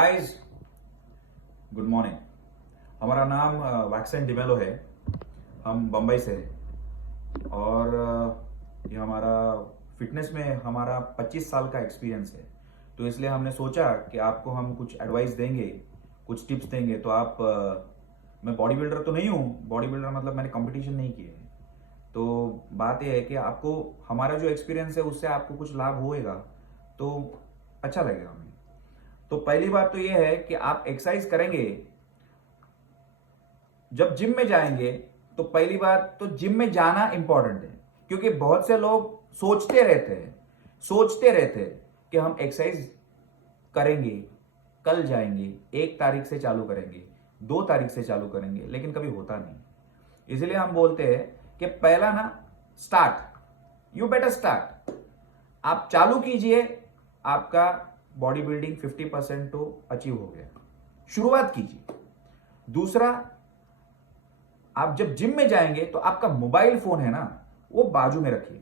Guys, good morning. हमारा नाम waxen D'Mello है। हम बम्बई से हैं और ये हमारा फिटनेस में हमारा 25 साल का एक्सपीरियंस है। तो इसलिए हमने सोचा कि आपको हम कुछ एडवाइस देंगे, कुछ टिप्स देंगे। तो मैं बॉडी बिल्डर तो नहीं हूँ, बॉडी बिल्डर मतलब मैंने कंपटीशन नहीं किए हैं। तो बात यह है कि आपको हमारा जो एक्सपीरियंस है उससे आपको कुछ लाभ होएगा तो अच्छा लगेगा हमें। तो पहली बात तो यह है कि आप एक्सरसाइज करेंगे, जब जिम में जाएंगे तो पहली बात तो जिम में जाना इंपॉर्टेंट है। क्योंकि बहुत से लोग सोचते रहते हैं कि हम एक्सरसाइज करेंगे, कल जाएंगे, 1 तारीख से चालू करेंगे, 2 तारीख से चालू करेंगे, लेकिन कभी होता नहीं। इसलिए हम बोलते हैं कि पहला ना, स्टार्ट, यू बेटर स्टार्ट। आप चालू कीजिए, आपका बॉडी बिल्डिंग 50% तो अचीव हो गया। शुरुआत कीजिए। दूसरा, आप जब जिम में जाएंगे तो आपका मोबाइल फोन है ना, वो बाजू में रखिए।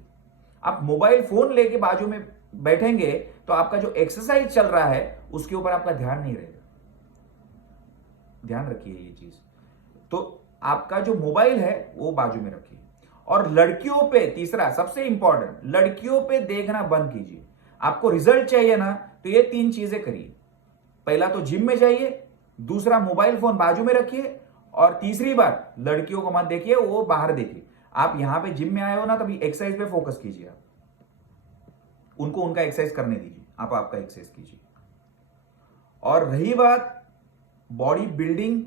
आप मोबाइल फोन लेके बाजू में बैठेंगे तो आपका जो एक्सरसाइज चल रहा है उसके ऊपर आपका ध्यान नहीं रहेगा। ध्यान रखिए ये चीज। तो आपका जो मोबाइल है वो बाजू में रखिए। और लड़कियों पे, तीसरा सबसे इंपॉर्टेंट, लड़कियों पे देखना बंद कीजिए। आपको रिजल्ट चाहिए ना, तो ये 3 चीजें करिए। पहला तो जिम में जाइए, दूसरा मोबाइल फोन बाजू में रखिए, और तीसरी बात, लड़कियों को मत देखिए, वो बाहर देखिए। आप यहां पे जिम में आए हो ना, तभी एक्सरसाइज पे फोकस कीजिए। आप उनको उनका एक्सरसाइज करने दीजिए, आप आपका एक्सरसाइज कीजिए। और रही बात बॉडी बिल्डिंग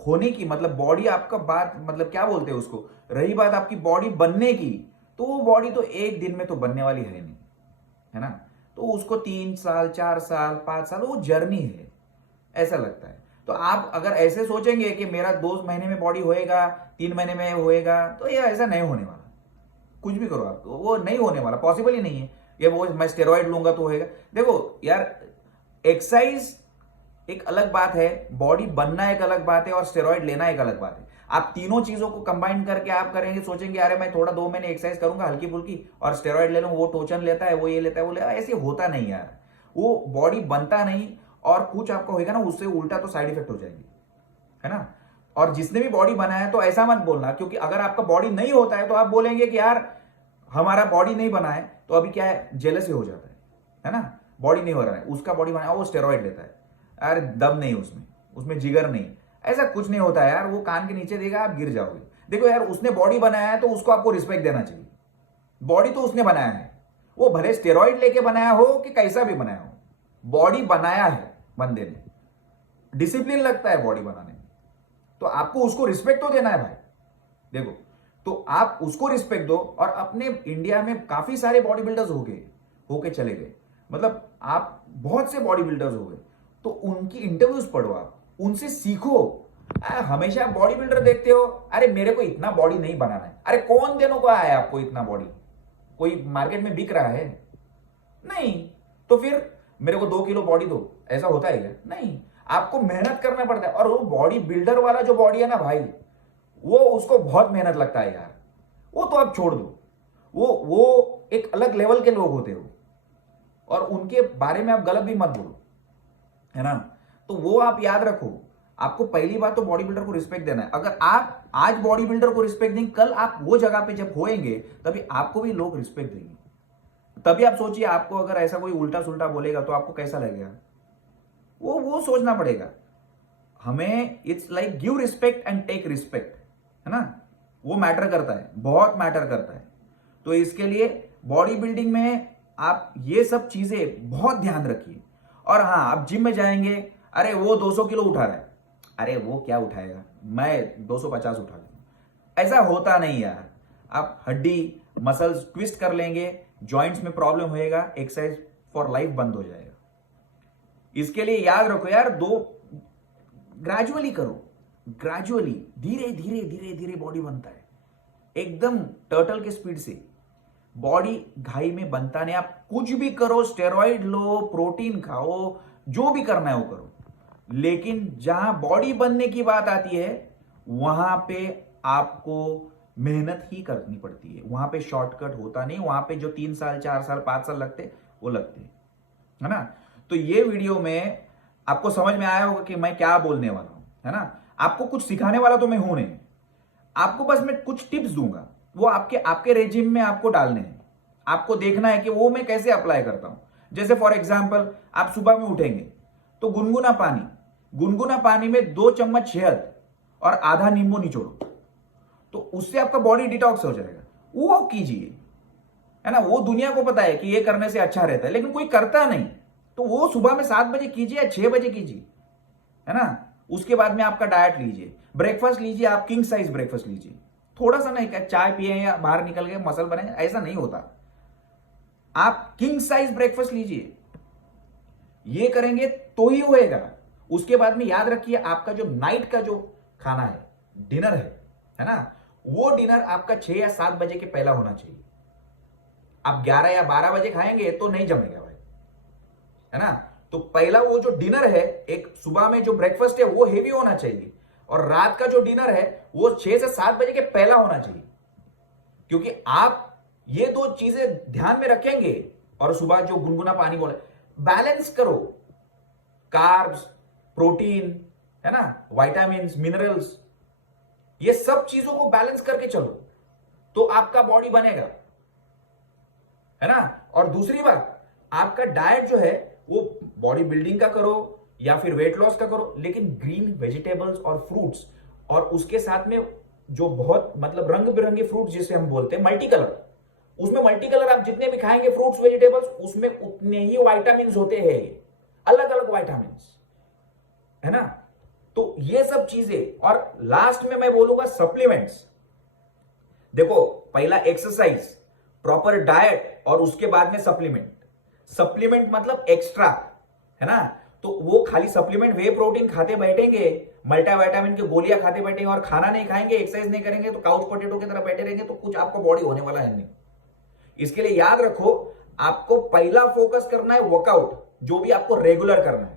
होने की, मतलब बॉडी आपका बात मतलब क्या बोलते हैं उसको, रही बात आपकी बॉडी बनने की, तो वो बॉडी तो एक दिन में तो बनने वाली है नहीं, है ना। तो उसको 3 साल, 4 साल, 5 साल, वो जर्नी है, ऐसा लगता है। तो आप अगर ऐसे सोचेंगे कि मेरा 2 महीने में बॉडी होएगा, 3 महीने में होएगा, तो ये ऐसा नहीं होने वाला। कुछ भी करो आप, वो नहीं होने वाला, पॉसिबल ही नहीं है। ये वो मैं स्टेरॉइड लूंगा तो होएगा। देखो यार, एक्सरसाइज एक अलग बात है, बॉडी बनना एक अलग बात है, और स्टेरॉइड लेना एक अलग बात है। आप तीनों चीजों को कंबाइन करके आप करेंगे, सोचेंगे अरे मैं थोड़ा 2 महीने एक्सरसाइज करूंगा हल्की फुल्की और स्टेरॉइड ले लूं, वो टोचन लेता है, वो ये लेता है, वो लेता है, ऐसे होता नहीं यार। वो बॉडी बनता नहीं, और कुछ आपका होएगा ना, उससे उल्टा तो साइड इफेक्ट हो जाएंगे, है ना। और जिसने भी बॉडी बनाया है तो ऐसा मत बोलना, क्योंकि अगर आपका बॉडी नहीं होता है तो आप बोलेंगे कि यार हमारा बॉडी नहीं बना है, तो अभी क्या है, जेलस ही हो जाता है ना। बॉडी नहीं हो रहा है, उसका बॉडी बनाया, वो स्टेरॉइड लेता है, यार दम नहीं उसमें, उसमें जिगर नहीं। ऐसा कुछ नहीं होता है यार, वो कान के नीचे देगा, आप गिर जाओगे। देखो यार, उसने बॉडी बनाया है तो उसको आपको रिस्पेक्ट देना चाहिए। बॉडी तो उसने बनाया है, वो भले स्टेरॉइड लेके बनाया हो कि कैसा भी बनाया हो, बॉडी बनाया है बंदे ने। डिसिप्लिन लगता है बॉडी बनाने में, तो आपको उसको रिस्पेक्ट तो देना है भाई। देखो, तो आप उसको रिस्पेक्ट दो। और अपने इंडिया में काफी सारे बॉडी बिल्डर्स हो गए, होके चले गए, मतलब आप बहुत से बॉडी बिल्डर्स हो गए, तो उनकी इंटरव्यूज पढ़ो, आप उनसे सीखो। हमेशा बॉडी बिल्डर देखते हो, अरे मेरे को इतना बॉडी नहीं बनाना है। अरे कौन देने को आया है आपको इतना बॉडी? कोई मार्केट में बिक रहा है? नहीं। तो फिर मेरे को 2 किलो बॉडी दो, ऐसा होता है क्या? नहीं। आपको मेहनत करना पड़ता है। और वो बॉडी बिल्डर वाला जो बॉडी है ना भाई, वो उसको बहुत मेहनत लगता है यार, वो तो आप छोड़ दो। वो एक अलग लेवल के लोग होते हो, और उनके बारे में आप गलत भी मत बोलो, है ना। तो वो आप याद रखो। आपको पहली बात तो बॉडी बिल्डर को रिस्पेक्ट देना है। अगर आप आज बॉडी बिल्डर को रिस्पेक्ट देंगे, कल आप वो जगह पे जब होएंगे तभी आपको भी लोग रिस्पेक्ट देंगे। तभी आप सोचिए, आपको अगर ऐसा कोई उल्टा सुल्टा बोलेगा तो आपको कैसा लगेगा, वो सोचना पड़ेगा हमें। It's like give respect and take respect, है ना। वो मैटर करता है, बहुत मैटर करता है। तो इसके लिए बॉडी बिल्डिंग में आप ये सब चीजें बहुत ध्यान रखिए। और हाँ, आप जिम में जाएंगे, अरे वो 200 किलो उठा रहा है, अरे वो क्या उठाएगा, मैं 250 उठा लूंगा, ऐसा होता नहीं यार। आप हड्डी मसल्स ट्विस्ट कर लेंगे, जॉइंट्स में प्रॉब्लम होएगा, एक्सरसाइज फॉर लाइफ बंद हो जाएगा। इसके लिए याद रखो यार, ग्रेजुअली करो, ग्रेजुअली, धीरे धीरे धीरे धीरे बॉडी बनता है। एकदम टर्टल के स्पीड से बॉडी घाई में बनता नहीं। आप कुछ भी करो, स्टेरॉइड लो, प्रोटीन खाओ, जो भी करना है वो करो, लेकिन जहां बॉडी बनने की बात आती है वहां पे आपको मेहनत ही करनी पड़ती है। वहां पे शॉर्टकट होता नहीं। वहां पे जो 3 साल, 4 साल, 5 साल लगते, वो लगते, है ना। तो ये वीडियो में आपको समझ में आया होगा कि मैं क्या बोलने वाला हूं, है ना। आपको कुछ सिखाने वाला तो मैं हूं नहीं, आपको बस मैं कुछ टिप्स दूंगा, वो आपके आपके रेजिम में आपको डालने हैं। आपको देखना है कि वो मैं कैसे अप्लाई करता हूं। जैसे फॉर एग्जाम्पल, आप सुबह में उठेंगे तो गुनगुना पानी में 2 चम्मच शहद और आधा नींबू निचोड़ो, तो उससे आपका बॉडी डिटॉक्स हो जाएगा। वो कीजिए, है ना। वो दुनिया को पता है कि ये करने से अच्छा रहता है, लेकिन कोई करता नहीं। तो वो सुबह में 7 बजे कीजिए या 6 बजे कीजिए, है ना। उसके बाद में आपका डाइट लीजिए, ब्रेकफास्ट लीजिए, आप किंग साइज ब्रेकफास्ट लीजिए। थोड़ा सा नहीं, चाय पिए या बाहर निकल गए मसल बने, ऐसा नहीं होता। आप किंग साइज ब्रेकफास्ट लीजिए, ये करेंगे तो ही होएगा। उसके बाद में याद रखिए, आपका जो नाइट का जो खाना है, डिनर है ना, वो डिनर आपका 6 या 7 बजे के पहला होना चाहिए। आप 11 या 12 बजे खाएंगे तो नहीं जमेगा भाई, है ना। तो पहला वो जो डिनर है, एक सुबह में जो ब्रेकफास्ट है वो हेवी होना चाहिए, और रात का जो डिनर है वो 6 से 7 बजे के पहला होना चाहिए। क्योंकि आप ये 2 चीजें ध्यान में रखेंगे, और सुबह जो गुनगुना पानी बोले, बैलेंस करो, कार्ब्स, प्रोटीन, है ना, विटामिन्स, मिनरल्स, ये सब चीजों को बैलेंस करके चलो, तो आपका बॉडी बनेगा, है ना। और दूसरी बात, आपका डाइट जो है वो बॉडी बिल्डिंग का करो या फिर वेट लॉस का करो, लेकिन ग्रीन वेजिटेबल्स और फ्रूट्स, और उसके साथ में जो बहुत मतलब रंग बिरंगे फ्रूट्स जिसे हम बोलते हैं मल्टी कलर, उसमें मल्टी कलर आप जितने भी खाएंगे फ्रूट्स वेजिटेबल्स, उसमें उतने ही विटामिन्स होते हैं, अलग अलग विटामिन्स, है ना। तो ये सब चीजें, और लास्ट में मैं बोलूंगा सप्लीमेंट्स। देखो, पहला एक्सरसाइज, प्रॉपर डाइट, और उसके बाद में सप्लीमेंट। सप्लीमेंट मतलब एक्स्ट्रा, है ना। तो वो खाली सप्लीमेंट वे प्रोटीन खाते बैठेंगे, मल्टीविटामिन की गोलियां खाते बैठेंगे और खाना नहीं खाएंगे, एक्सरसाइज नहीं करेंगे, तो काउच पोटेटो की तरह बैठे रहेंगे, तो कुछ आपको बॉडी होने वाला है नहीं। इसके लिए याद रखो, आपको पहला फोकस करना है वर्कआउट, जो भी आपको रेगुलर करना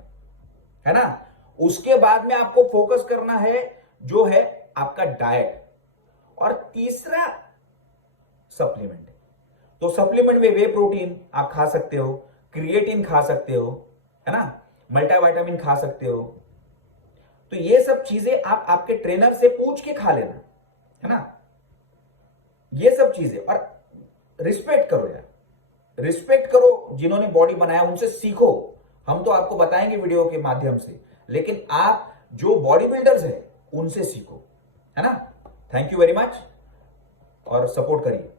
है ना। उसके बाद में आपको फोकस करना है जो है आपका डाइट, और तीसरा सप्लीमेंट। तो सप्लीमेंट में वे प्रोटीन आप खा सकते हो, क्रिएटिन खा सकते हो, है ना, मल्टीविटामिन खा सकते हो। तो ये सब चीजें आप आपके ट्रेनर से पूछ के खा लेना, है ना। ये सब चीजें, और रिस्पेक्ट करो यार, रिस्पेक्ट करो जिन्होंने बॉडी बनाया, उनसे सीखो। हम तो आपको बताएंगे वीडियो के माध्यम से, लेकिन आप जो बॉडी बिल्डर्स हैं उनसे सीखो, है ना। थैंक यू वेरी मच, और सपोर्ट करिए।